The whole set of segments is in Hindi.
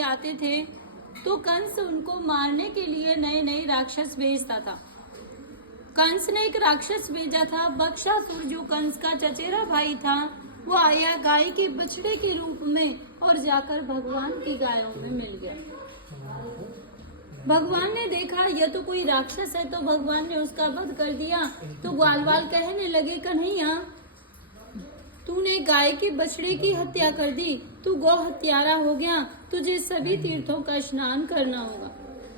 आते थे तो कंस उनको मारने के लिए नए नए राक्षस भेजता था। कंस ने एक राक्षस भेजा था, बक्षासुर, जो कंस का चचेरा भाई था। वो आया गाय के बछड़े के रूप में और जाकर भगवान की गायों में मिल गया। भगवान ने देखा यह तो कोई राक्षस है, तो भगवान ने उसका वध कर दिया। तो ग्वालवाल कहने लगे, कन्हैया तूने गाय के बछड़े की हत्या कर दी, तू गौ हत्यारा हो गया, तुझे सभी तीर्थों का स्नान करना होगा।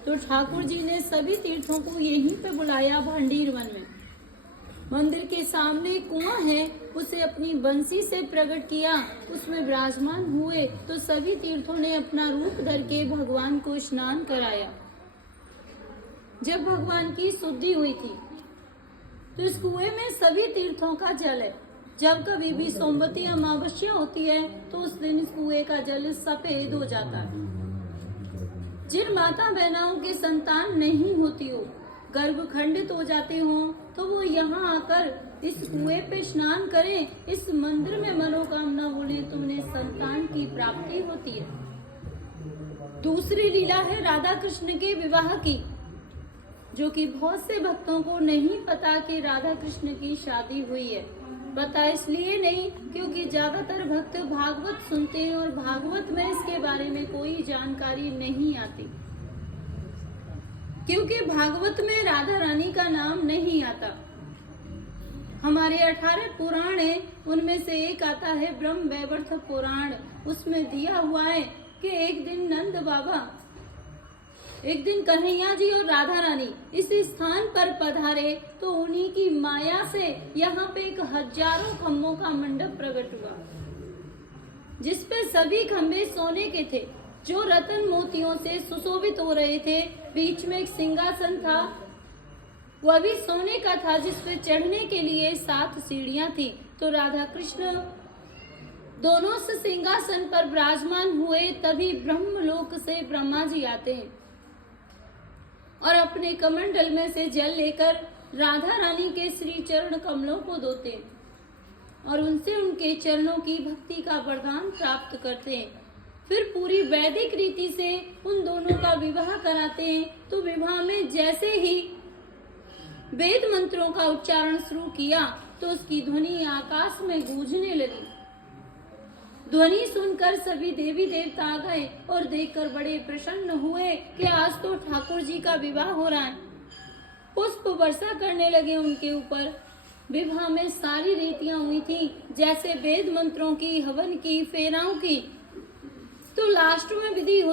तो ठाकुर जी ने सभी तीर्थों को यहीं पे बुलाया, भांडीर वन में। मंदिर के सामने कुआं है, उसे अपनी बंसी से प्रकट किया, उसमें विराजमान हुए। तो सभी तीर्थों ने अपना रूप धर के भगवान को स्नान कराया। जब भगवान की शुद्धि हुई थी तो इस कुएं में सभी तीर्थों का जल है। जब कभी भी सोमवती अमावस्या होती है तो उस दिन इस कुएं का जल सफेद हो जाता है। जिन माता बहनाओं के संतान नहीं होती हो, गर्भ खंडित हो जाते हो, तो वो यहाँ आकर इस कुएं पे स्नान करें, इस मंदिर में मनोकामना बोले तो उन्हें संतान की प्राप्ति होती है। दूसरी लीला है राधा कृष्ण के विवाह की, जो कि बहुत से भक्तों को नहीं पता कि राधा कृष्ण की शादी हुई है। पता इसलिए नहीं क्योंकि ज्यादातर भक्त भागवत सुनते हैं और भागवत में इसके बारे में कोई जानकारी नहीं आती, क्योंकि भागवत में राधा रानी का नाम नहीं आता। हमारे 18 पुराण है, उनमें से एक आता है ब्रह्म वैवर्त पुराण। उसमें दिया हुआ है कि एक दिन नंद बाबा, एक दिन कन्हैया जी और राधा रानी इस स्थान पर पधारे तो उन्हीं की माया से यहाँ पे एक हजारों खम्भों का मंडप प्रकट हुआ, जिसपे सभी खम्भे सोने के थे, जो रतन मोतियों से सुशोभित हो रहे थे। बीच में एक सिंहासन था, वह भी सोने का था, जिसपे चढ़ने के लिए 7 सीढ़ियां थी। तो राधा कृष्ण दोनों से सिंहासन पर विराजमान हुए। तभी ब्रह्मलोक से ब्रह्मा जी आते हैं और अपने कमंडल में से जल लेकर राधा रानी के श्री चरण कमलों को धोते हैं और उनसे उनके चरणों की भक्ति का वरदान प्राप्त करते हैं। फिर पूरी वैदिक रीति से उन दोनों का विवाह कराते हैं। तो विवाह में जैसे ही वेद मंत्रों का उच्चारण शुरू किया तो उसकी ध्वनि आकाश में गूंजने लगी। ध्वनि सुनकर सभी देवी देवता आ गए और देखकर बड़े प्रसन्न हुए कि आज तो ठाकुर जी का विवाह हो रहा है। पुष्प वर्षा करने लगे उनके ऊपर। विवाह में सारी रीतियां हुई थी, जैसे वेद मंत्रों की, हवन की, फेराओं की। तो लास्ट में विधि